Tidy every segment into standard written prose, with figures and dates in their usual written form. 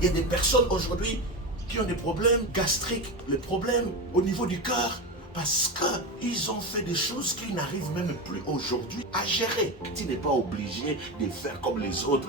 Il y a des personnes aujourd'hui qui ont des problèmes gastriques, des problèmes au niveau du cœur, parce qu'ils ont fait des choses qu'ils n'arrivent même plus aujourd'hui à gérer. Tu n'es pas obligé de faire comme les autres.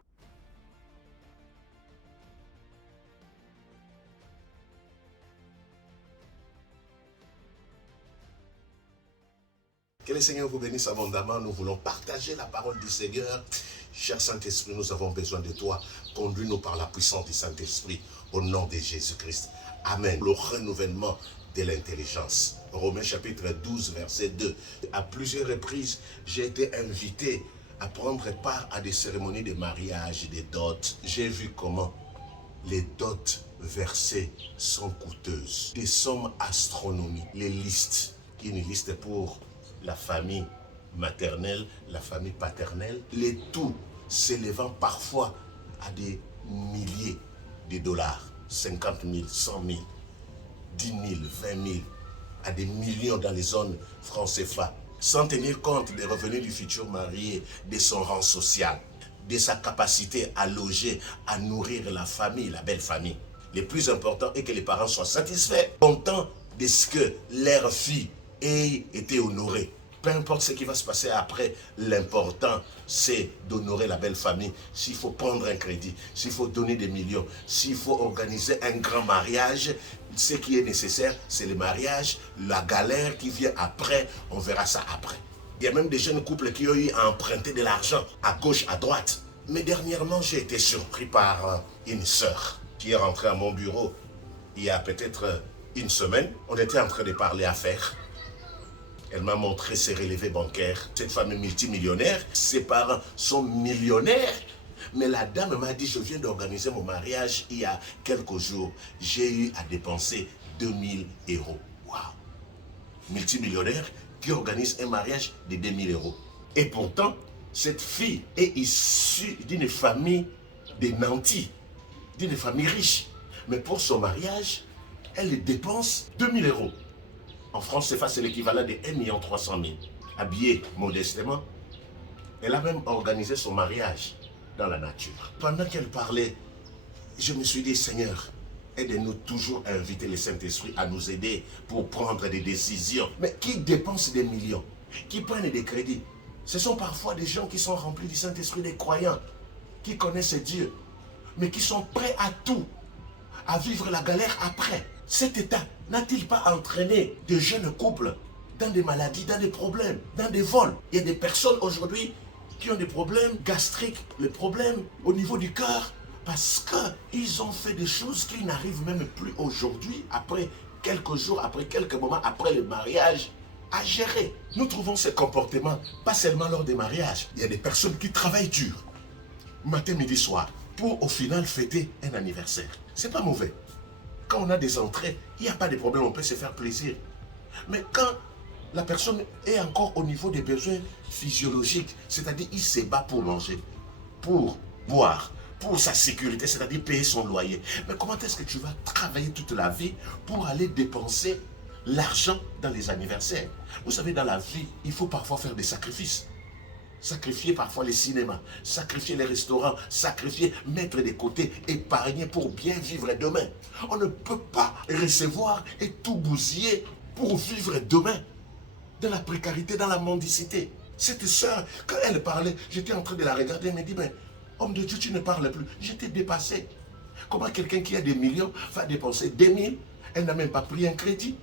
Que le Seigneur vous bénisse abondamment. Nous voulons partager la parole du Seigneur. Cher Saint-Esprit, nous avons besoin de toi. Conduis-nous par la puissance du Saint-Esprit au nom de Jésus-Christ. Amen. Le renouvellement de l'intelligence. Romains chapitre 12, verset 2. À plusieurs reprises, j'ai été invité à prendre part à des cérémonies de mariage, des dots. J'ai vu comment les dots versées sont coûteuses. Des sommes astronomiques. Les listes, une liste pour la famille maternelle, la famille paternelle, les tout s'élevant parfois à des milliers de dollars, 50 000, 100 000, 10 000, 20 000, à des millions dans les zones francs CFA, sans tenir compte des revenus du futur marié, de son rang social, de sa capacité à loger, à nourrir la famille, la belle famille. Le plus important est que les parents soient satisfaits, contents de ce que leur fille ait été honorée. Peu importe ce qui va se passer après, l'important c'est d'honorer la belle famille. S'il faut prendre un crédit, s'il faut donner des millions, s'il faut organiser un grand mariage, ce qui est nécessaire, c'est le mariage. La galère qui vient après, on verra ça après. Il y a même des jeunes couples qui ont eu à emprunter de l'argent à gauche, à droite. Mais dernièrement, j'ai été surpris par une sœur qui est rentrée à mon bureau il y a peut-être une semaine. On était en train de parler affaires. Elle m'a montré ses relevés bancaires. Cette femme est multimillionnaire. Ses parents sont millionnaires. Mais la dame m'a dit, je viens d'organiser mon mariage il y a quelques jours. J'ai eu à dépenser 2000 euros. Waouh! Multimillionnaire qui organise un mariage de 2000 euros. Et pourtant, cette fille est issue d'une famille de nantis, d'une famille riche. Mais pour son mariage, elle dépense 2000 euros. En France, c'est l'équivalent de 1 300 000. Habillée modestement, elle a même organisé son mariage dans la nature. Pendant qu'elle parlait, je me suis dit, Seigneur, aide-nous toujours à inviter le Saint-Esprit à nous aider pour prendre des décisions. Mais qui dépensent des millions, qui prennent des crédits, ce sont parfois des gens qui sont remplis du Saint-Esprit, des croyants, qui connaissent Dieu, mais qui sont prêts à tout, à vivre la galère après. Cet état n'a-t-il pas entraîné de jeunes couples dans des maladies, dans des problèmes, dans des vols? Il y a des personnes aujourd'hui qui ont des problèmes gastriques, des problèmes au niveau du cœur, parce qu'ils ont fait des choses qu'ils n'arrivent même plus aujourd'hui, après quelques jours, après quelques moments, après le mariage, à gérer. Nous trouvons ces comportements pas seulement lors des mariages. Il y a des personnes qui travaillent dur, matin, midi, soir, pour au final fêter un anniversaire. C'est pas mauvais. Quand on a des entrées, il n'y a pas de problème, on peut se faire plaisir. Mais quand la personne est encore au niveau des besoins physiologiques, c'est-à-dire il se bat pour manger, pour boire, pour sa sécurité, c'est-à-dire payer son loyer. Mais comment est-ce que tu vas travailler toute la vie pour aller dépenser l'argent dans les anniversaires? Vous savez, dans la vie, il faut parfois faire des sacrifices. Sacrifier parfois les cinémas, sacrifier les restaurants, sacrifier, mettre de côté, épargner pour bien vivre demain. On ne peut pas recevoir et tout bousiller pour vivre demain dans la précarité, dans la mendicité. Cette sœur, quand elle parlait, j'étais en train de la regarder, elle me dit, mais homme de Dieu, tu ne parles plus. J'étais dépassé. Comment quelqu'un qui a des millions va dépenser 2000? Elle n'a même pas pris un crédit.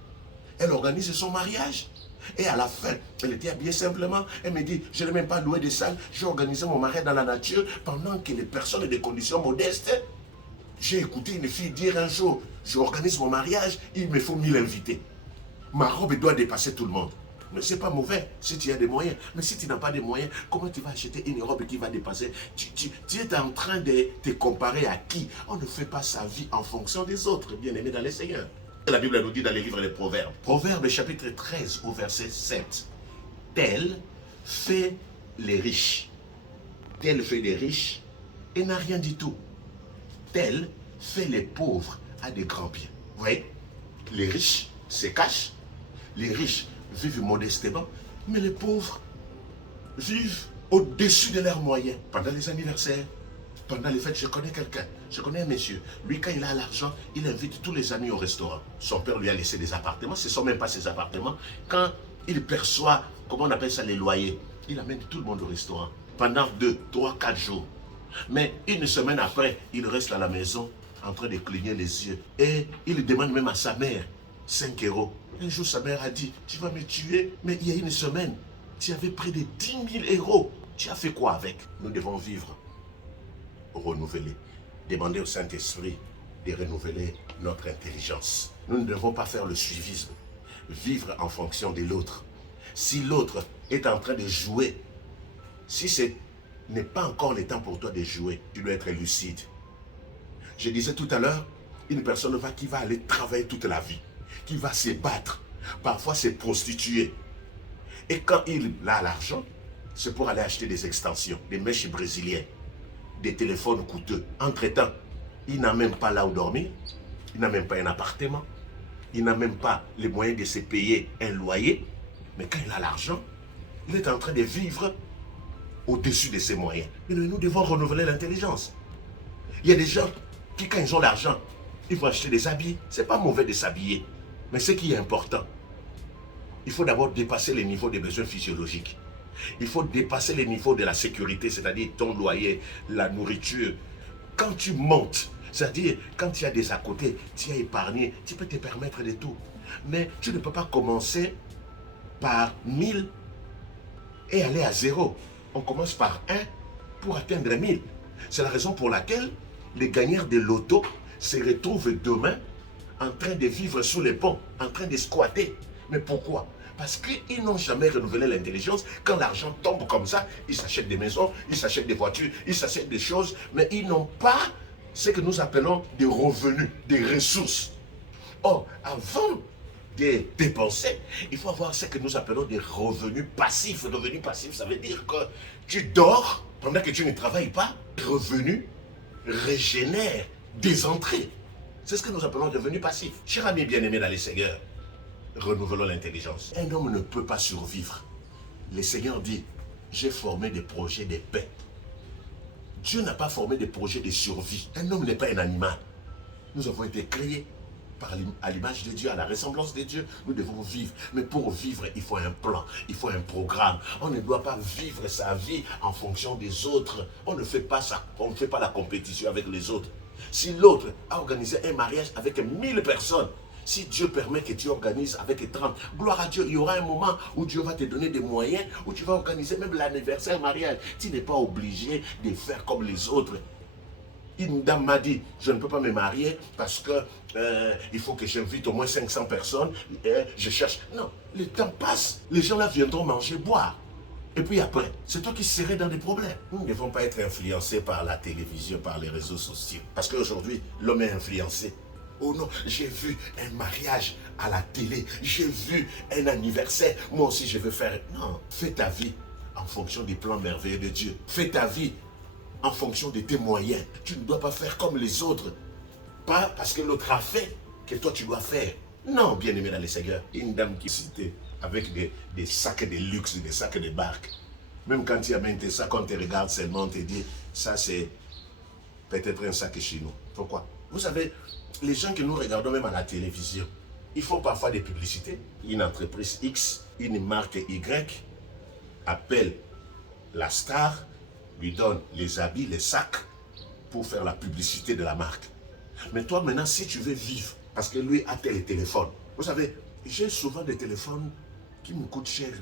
Elle organise son mariage. Et à la fin, elle était habillée simplement. Elle me dit, je n'ai même pas loué de salle. J'ai organisé mon mariage dans la nature pendant que les personnes ont des conditions modestes. J'ai écouté une fille dire un jour, j'organise mon mariage, il me faut 1000 invités. Ma robe doit dépasser tout le monde. Mais ce n'est pas mauvais si tu as des moyens. Mais si tu n'as pas de moyens, comment tu vas acheter une robe qui va dépasser? Tu es en train de te comparer à qui? On ne fait pas sa vie en fonction des autres, bien-aimés dans le Seigneur. La Bible nous dit dans les livres des Proverbes. Proverbes chapitre 13 au verset 7. Tel fait les riches. Tel fait les riches et n'a rien du tout. Tel fait les pauvres à des grands biens. Vous voyez? Les riches se cachent. Les riches vivent modestement. Mais les pauvres vivent au-dessus de leurs moyens. Pendant les anniversaires, pendant les fêtes, je connais quelqu'un. Je connais un monsieur. Lui, quand il a l'argent, il invite tous les amis au restaurant. Son père lui a laissé des appartements. Ce ne sont même pas ses appartements. Quand il perçoit, comment on appelle ça, les loyers, il amène tout le monde au restaurant. Pendant 2, 3, 4 jours. Mais une semaine après, il reste à la maison en train de cligner les yeux. Et il demande même à sa mère 5 euros. Un jour, sa mère a dit, tu vas me tuer. Mais il y a une semaine, tu avais près de 10 000 euros. Tu as fait quoi avec? Nous devons vivre, renouveler. Demander au Saint-Esprit de renouveler notre intelligence. Nous ne devons pas faire le suivisme. Vivre en fonction de l'autre. Si l'autre est en train de jouer, si ce n'est pas encore le temps pour toi de jouer, tu dois être lucide. Je disais tout à l'heure, une personne qui va aller travailler toute la vie, qui va se battre, parfois se prostituer. Et quand il a l'argent, c'est pour aller acheter des extensions, des mèches brésiliennes, des téléphones coûteux. Entre-temps, il n'a même pas là où dormir, il n'a même pas un appartement, il n'a même pas les moyens de se payer un loyer. Mais quand il a l'argent, il est en train de vivre au-dessus de ses moyens. Mais nous devons renouveler l'intelligence. Il y a des gens qui, quand ils ont l'argent, ils vont acheter des habits. Ce n'est pas mauvais de s'habiller. Mais ce qui est important, il faut d'abord dépasser les niveaux des besoins physiologiques. Il faut dépasser les niveaux de la sécurité, c'est-à-dire ton loyer, la nourriture. Quand tu montes, c'est-à-dire quand tu as des à côté, tu as épargné, tu peux te permettre de tout. Mais tu ne peux pas commencer par 1000 et aller à 0. On commence par 1 pour atteindre 1000. C'est la raison pour laquelle les gagnants de l'auto se retrouvent demain en train de vivre sous les ponts, en train de squatter. Mais pourquoi? Parce qu'ils n'ont jamais renouvelé l'intelligence. Quand l'argent tombe comme ça, ils s'achètent des maisons, ils s'achètent des voitures, ils s'achètent des choses, mais ils n'ont pas ce que nous appelons des revenus, des ressources. Or, avant de dépenser, il faut avoir ce que nous appelons des revenus passifs. Revenus passifs, ça veut dire que tu dors pendant que tu ne travailles pas. Revenus régénèrent des entrées. C'est ce que nous appelons revenus passifs. Cher ami bien-aimé dans les Seigneurs, renouvelons l'intelligence. Un homme ne peut pas survivre. Le Seigneur dit, j'ai formé des projets de paix. Dieu n'a pas formé des projets de survie. Un homme n'est pas un animal. Nous avons été créés à l'image de Dieu, à la ressemblance de Dieu. Nous devons vivre. Mais pour vivre, il faut un plan, il faut un programme. On ne doit pas vivre sa vie en fonction des autres. On ne fait pas ça. On ne fait pas la compétition avec les autres. Si l'autre a organisé un mariage avec 1000 personnes, si Dieu permet que tu organises avec 30, gloire à Dieu, il y aura un moment où Dieu va te donner des moyens, où tu vas organiser même l'anniversaire mariage. Tu n'es pas obligé de faire comme les autres. Une dame m'a dit, je ne peux pas me marier parce que il faut que j'invite au moins 500 personnes. Je cherche. Non, le temps passe. Les gens là viendront manger, boire. Et puis après, c'est toi qui serais dans des problèmes. Nous ne devons pas être influencés par la télévision, par les réseaux sociaux. Parce qu'aujourd'hui, l'homme est influencé. Oh non, j'ai vu un mariage à la télé, j'ai vu un anniversaire, moi aussi je veux faire. Non, fais ta vie en fonction des plans merveilleux de Dieu. Fais ta vie en fonction de tes moyens. Tu ne dois pas faire comme les autres. Pas parce que l'autre a fait que toi tu dois faire. Non, bien-aimé dans les Seigneurs. Une dame qui citait avec des sacs de luxe, des sacs de barque. Même quand tu amènes tes sacs, on te regarde seulement, on te dit, ça c'est peut-être un sac chez nous. Pourquoi? Vous savez, les gens que nous regardons même à la télévision, ils font parfois des publicités. Une entreprise X, une marque Y, appelle la star, lui donne les habits, les sacs, pour faire la publicité de la marque. Mais toi maintenant, si tu veux vivre, parce que lui a tel téléphone, vous savez, j'ai souvent des téléphones qui me coûtent cher,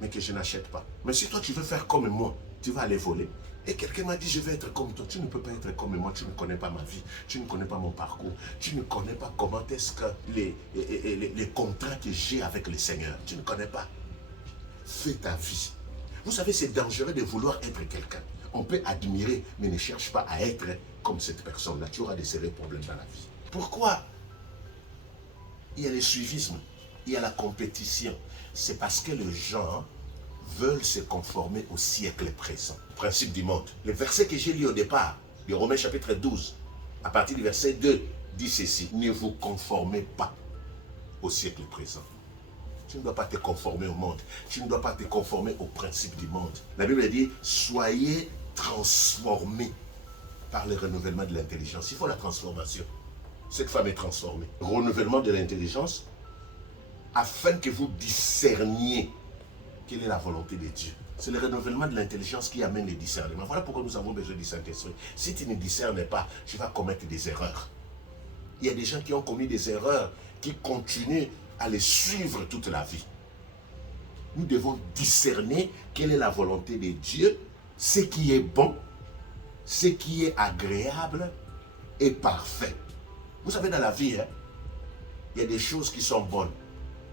mais que je n'achète pas. Mais si toi tu veux faire comme moi, tu vas aller voler. Et quelqu'un m'a dit, je vais être comme toi. Tu ne peux pas être comme moi, tu ne connais pas ma vie, tu ne connais pas mon parcours, tu ne connais pas comment est-ce que les contrats que j'ai avec le Seigneur, tu ne connais pas. Fais ta vie. Vous savez, c'est dangereux de vouloir être quelqu'un. On peut admirer, mais ne cherche pas à être comme cette personne-là. Tu auras des sérieux problèmes dans la vie. Pourquoi il y a le suivisme, il y a la compétition? C'est parce que les gens veulent se conformer au siècle présent. Principe du monde. Le verset que j'ai lu au départ, de Romains chapitre 12, à partir du verset 2, dit ceci. Ne vous conformez pas au siècle présent. Tu ne dois pas te conformer au monde. Tu ne dois pas te conformer au principe du monde. La Bible dit, soyez transformés par le renouvellement de l'intelligence. Il faut la transformation. Cette femme est transformée. Renouvellement de l'intelligence, afin que vous discerniez quelle est la volonté de Dieu. C'est le renouvellement de l'intelligence qui amène le discernement. Voilà pourquoi nous avons besoin du Saint-Esprit. Si tu ne discernes pas, tu vas commettre des erreurs. Il y a des gens qui ont commis des erreurs, qui continuent à les suivre toute la vie. Nous devons discerner quelle est la volonté de Dieu, ce qui est bon, ce qui est agréable et parfait. Vous savez, dans la vie, il y a des choses qui sont bonnes,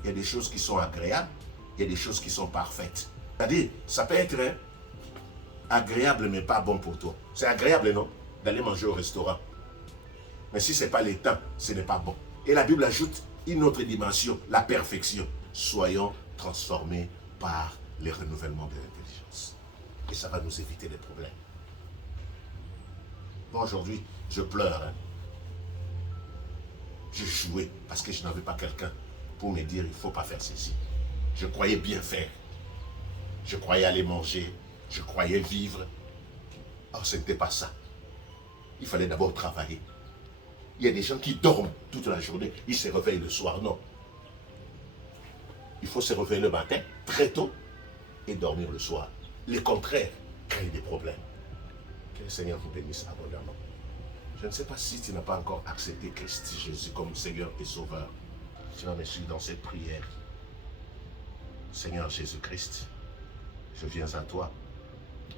il y a des choses qui sont agréables, il y a des choses qui sont parfaites. C'est-à-dire, ça peut être agréable mais pas bon pour toi. C'est agréable, non, d'aller manger au restaurant. Mais si ce n'est pas le temps, ce n'est pas bon. Et la Bible ajoute une autre dimension, la perfection. Soyons transformés par le renouvellement de l'intelligence. Et ça va nous éviter des problèmes. Bon, aujourd'hui, je pleure. Je jouais parce que je n'avais pas quelqu'un pour me dire il ne faut pas faire ceci. Je croyais bien faire. Je croyais aller manger. Je croyais vivre. Or, ce n'était pas ça. Il fallait d'abord travailler. Il y a des gens qui dorment toute la journée. Ils se réveillent le soir. Non. Il faut se réveiller le matin, très tôt, et dormir le soir. Le contraire crée des problèmes. Que le Seigneur vous bénisse abondamment. Je ne sais pas si tu n'as pas encore accepté Christ Jésus comme Seigneur et Sauveur. Tu vas me suivre dans cette prière. Seigneur Jésus-Christ, je viens à toi.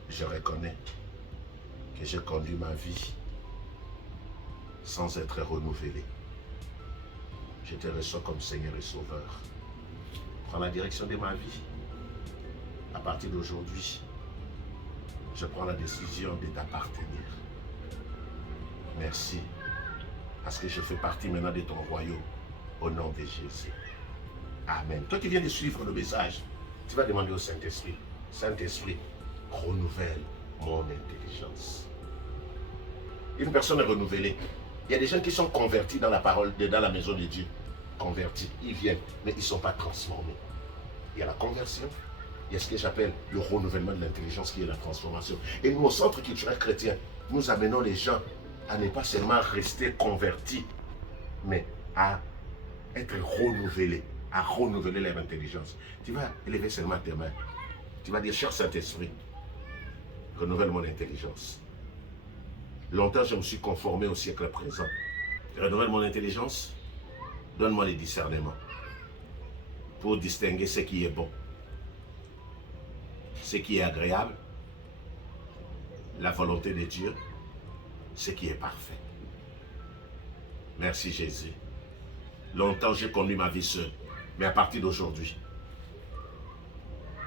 Je reconnais que j'ai conduit ma vie sans être renouvelé. Je te reçois comme Seigneur et Sauveur. Prends la direction de ma vie. À partir d'aujourd'hui, je prends la décision de t'appartenir. Merci, parce que je fais partie maintenant de ton royaume, au nom de Jésus. Amen. Toi qui viens de suivre le message, tu vas demander au Saint-Esprit, Saint-Esprit, renouvelle mon intelligence. Une personne est renouvelée. Il y a des gens qui sont convertis dans la parole, dans la maison de Dieu. Convertis, ils viennent, mais ils ne sont pas transformés. Il y a la conversion, il y a ce que j'appelle le renouvellement de l'intelligence qui est la transformation. Et nous, au Centre culturel chrétien, nous amenons les gens à ne pas seulement rester convertis, mais à être renouvelés, à renouveler leur intelligence. Tu vas élever seulement tes mains. Tu vas dire, cher Saint-Esprit, renouvelle mon intelligence. Longtemps, je me suis conformé au siècle présent. Renouvelle mon intelligence, donne-moi les discernements pour distinguer ce qui est bon, ce qui est agréable, la volonté de Dieu, ce qui est parfait. Merci Jésus. Longtemps, j'ai conduit ma vie seule, mais à partir d'aujourd'hui,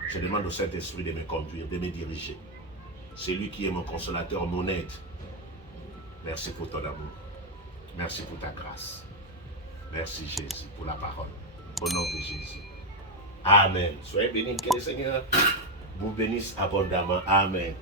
je demande au Saint-Esprit de me conduire, de me diriger. C'est lui qui est mon consolateur, mon aide. Merci pour ton amour. Merci pour ta grâce. Merci Jésus pour la parole. Au nom de Jésus. Amen. Soyez bénis, que le Seigneur vous bénisse abondamment. Amen.